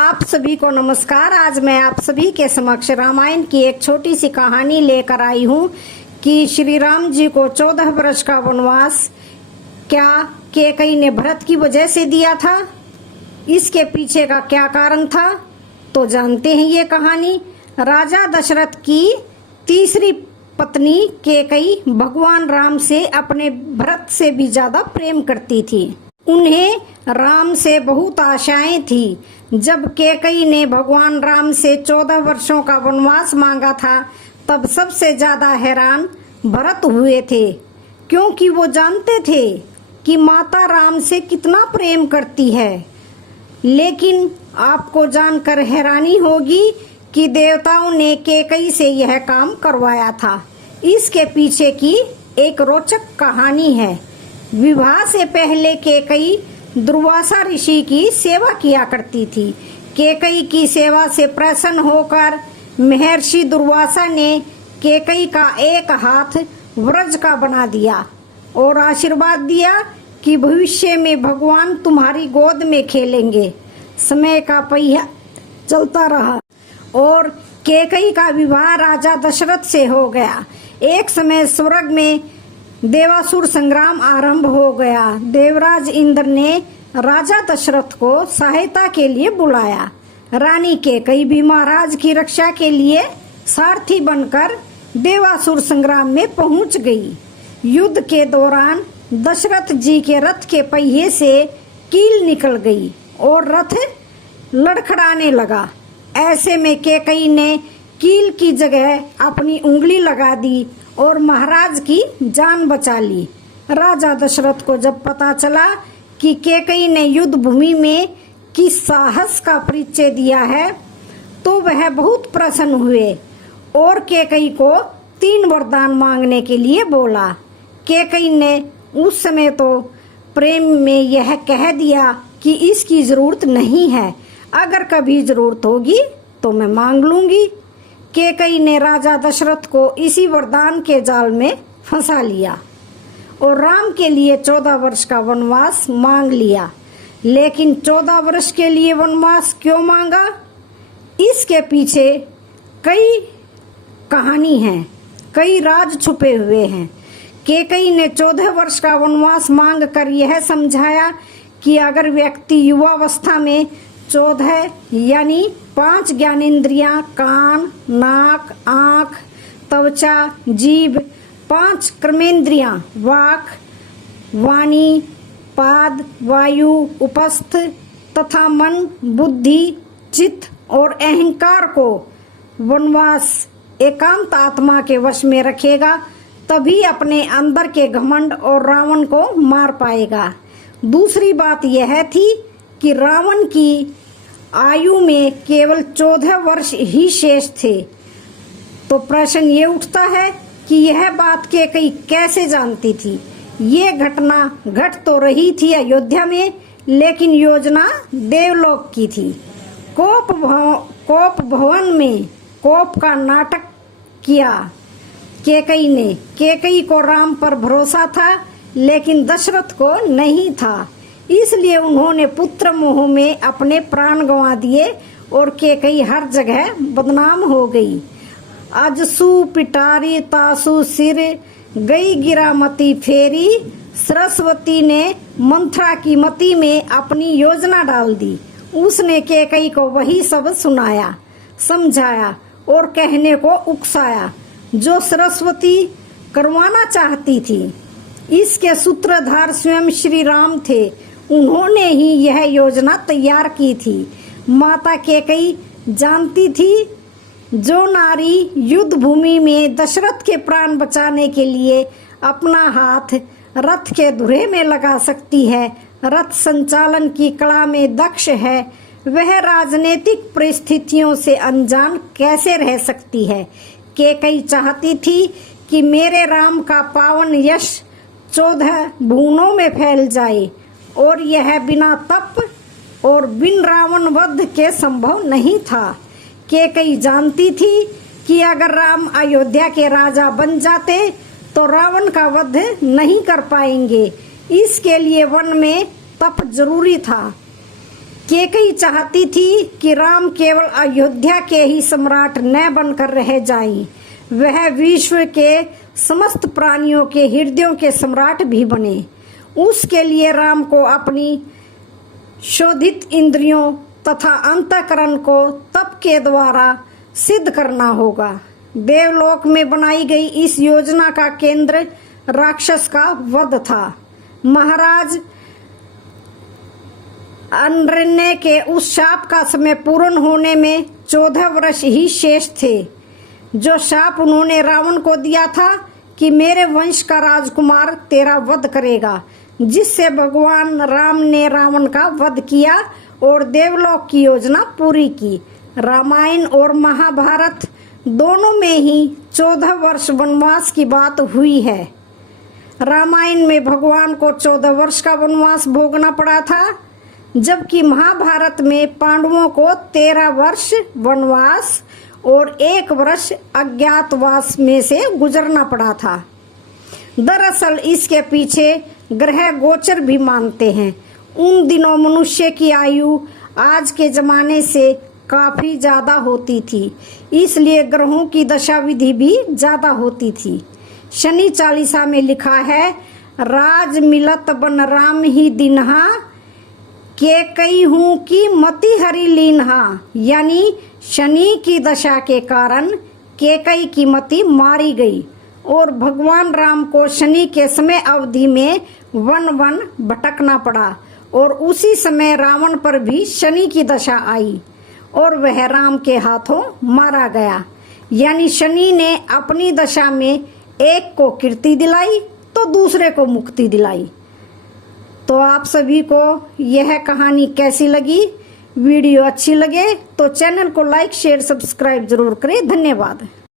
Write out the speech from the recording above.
आप सभी को नमस्कार। आज मैं आप सभी के समक्ष रामायण की एक छोटी सी कहानी लेकर आई हूँ कि श्री राम जी को 14 वर्ष का वनवास क्या कैकेयी ने भरत की वजह से दिया था, इसके पीछे का क्या कारण था, तो जानते हैं ये कहानी। राजा दशरथ की तीसरी पत्नी कैकेयी भगवान राम से अपने भरत से भी ज्यादा प्रेम करती थी। उन्हें राम से बहुत आशाएं थी। जब कैकेयी ने भगवान राम से 14 वर्षों का वनवास मांगा था, तब सबसे ज्यादा हैरान भरत हुए थे, क्योंकि वो जानते थे कि माता राम से कितना प्रेम करती है। लेकिन आपको जानकर हैरानी होगी कि देवताओं ने कैकेयी से यह काम करवाया था। इसके पीछे की एक रोचक कहानी है। विवाह से पहले कैकेयी दुर्वासा ऋषि की सेवा किया करती थी। कैकेयी की सेवा से प्रसन्न होकर महर्षि दुर्वासा ने कैकेयी का एक हाथ वज्र का बना दिया और आशीर्वाद दिया कि भविष्य में भगवान तुम्हारी गोद में खेलेंगे। समय का पहिया चलता रहा और कैकेयी का विवाह राजा दशरथ से हो गया। एक समय स्वर्ग में देवासुर संग्राम आरंभ हो गया। देवराज इंद्र ने राजा दशरथ को सहायता के लिए बुलाया। रानी कैकेयी भी महाराज की रक्षा के लिए सारथी बनकर देवासुर संग्राम में पहुंच गई। युद्ध के दौरान दशरथ जी के रथ के पहिए से कील निकल गई और रथ लड़खड़ाने लगा। ऐसे में कैकेयी ने कील की जगह अपनी उंगली लगा दी और महाराज की जान बचा ली। राजा दशरथ को जब पता चला कि कैकेयी ने युद्ध भूमि में किस साहस का परिचय दिया है, तो वह बहुत प्रसन्न हुए और कैकेयी को 3 वरदान मांगने के लिए बोला। कैकेयी ने उस समय तो प्रेम में यह कह दिया कि इसकी जरूरत नहीं है, अगर कभी जरूरत होगी तो मैं मांग लूंगी। कैकेयी ने राजा दशरथ को इसी वरदान के जाल में फंसा लिया और राम के लिए 14 वर्ष का वनवास मांग लिया। लेकिन 14 वर्ष के लिए वनवास क्यों मांगा, इसके पीछे कई कहानी है, कई राज छुपे हुए हैं। कैकेयी ने 14 वर्ष का वनवास मांग कर यह समझाया कि अगर व्यक्ति युवावस्था में 14 यानी 5 ज्ञानेंद्रियां कान, नाक, आँख, त्वचा, जीभ, 5 कर्मेंद्रियां वाक, वाणी, पाद, वायु, उपस्थ तथा मन, बुद्धि, चित्त और अहंकार को वनवास एकांत आत्मा के वश में रखेगा, तभी अपने अंदर के घमंड और रावण को मार पाएगा। दूसरी बात यह थी कि रावण की आयु में केवल 14 वर्ष ही शेष थे। तो प्रश्न ये उठता है कि यह बात कैकेयी कैसे जानती थी। ये घटना घट तो रही थी अयोध्या में, लेकिन योजना देवलोक की थी। कोप भवन में कोप का नाटक किया कैकेयी ने। कैकेयी को राम पर भरोसा था, लेकिन दशरथ को नहीं था, इसलिए उन्होंने पुत्र मोह में अपने प्राण गंवा दिए और कैकेयी हर जगह बदनाम हो गई। अजसू पिटारी तासु सिर गई गिरा मती फेरी। सरस्वती ने मंथरा की मति में अपनी योजना डाल दी। उसने कैकेयी को वही सब सुनाया, समझाया और कहने को उकसाया जो सरस्वती करवाना चाहती थी। इसके सूत्रधार स्वयं श्री राम थे। उन्होंने ही यह योजना तैयार की थी। माता कैकेयी जानती थी, जो नारी युद्ध भूमि में दशरथ के प्राण बचाने के लिए अपना हाथ रथ के धुरे में लगा सकती है, रथ संचालन की कला में दक्ष है, वह राजनीतिक परिस्थितियों से अनजान कैसे रह सकती है। कैकेयी चाहती थी कि मेरे राम का पावन यश 14 भुवनों में फैल जाए, और यह बिना तप और बिन रावण वध के संभव नहीं था। कैकेयी जानती थी कि अगर राम अयोध्या के राजा बन जाते तो रावण का वध नहीं कर पाएंगे। इसके लिए वन में तप जरूरी था। कैकेयी चाहती थी कि राम केवल अयोध्या के ही सम्राट न बनकर रह जाएं, वह विश्व के समस्त प्राणियों के हृदयों के सम्राट भी बने। उसके लिए राम को अपनी शोधित इंद्रियों तथा अंतःकरण को तप के द्वारा सिद्ध करना होगा। देवलोक में बनाई गई इस योजना का केंद्र राक्षस का वध था। महाराज अरण्य के उस शाप का समय पूर्ण होने में 14 वर्ष ही शेष थे, जो शाप उन्होंने रावण को दिया था कि मेरे वंश का राजकुमार तेरा वध करेगा, जिससे भगवान राम ने रावण का वध किया और देवलोक की योजना पूरी की। रामायण और महाभारत दोनों में ही 14 वर्ष वनवास की बात हुई है। रामायण में भगवान को 14 वर्ष का वनवास भोगना पड़ा था, जबकि महाभारत में पांडवों को 13 वर्ष वनवास और 1 वर्ष अज्ञातवास में से गुजरना पड़ा था। दरअसल इसके पीछे ग्रह गोचर भी मानते हैं। उन दिनों मनुष्य की आयु आज के जमाने से काफी ज्यादा होती थी, इसलिए ग्रहों की दशा विधि भी ज्यादा होती थी। शनि चालीसा में लिखा है, राज मिलत बन राम ही दिनहा, कैकेयी हूँ की मति हरि लीनहा। यानी शनि की दशा के कारण कैकेयी की मति मारी गई और भगवान राम को शनि के समय अवधि में वन वन भटकना पड़ा और उसी समय रावण पर भी शनि की दशा आई और वह राम के हाथों मारा गया। यानी शनि ने अपनी दशा में एक को कीर्ति दिलाई तो दूसरे को मुक्ति दिलाई। तो आप सभी को यह कहानी कैसी लगी? वीडियो अच्छी लगे तो चैनल को लाइक शेयर सब्सक्राइब जरूर करें। धन्यवाद।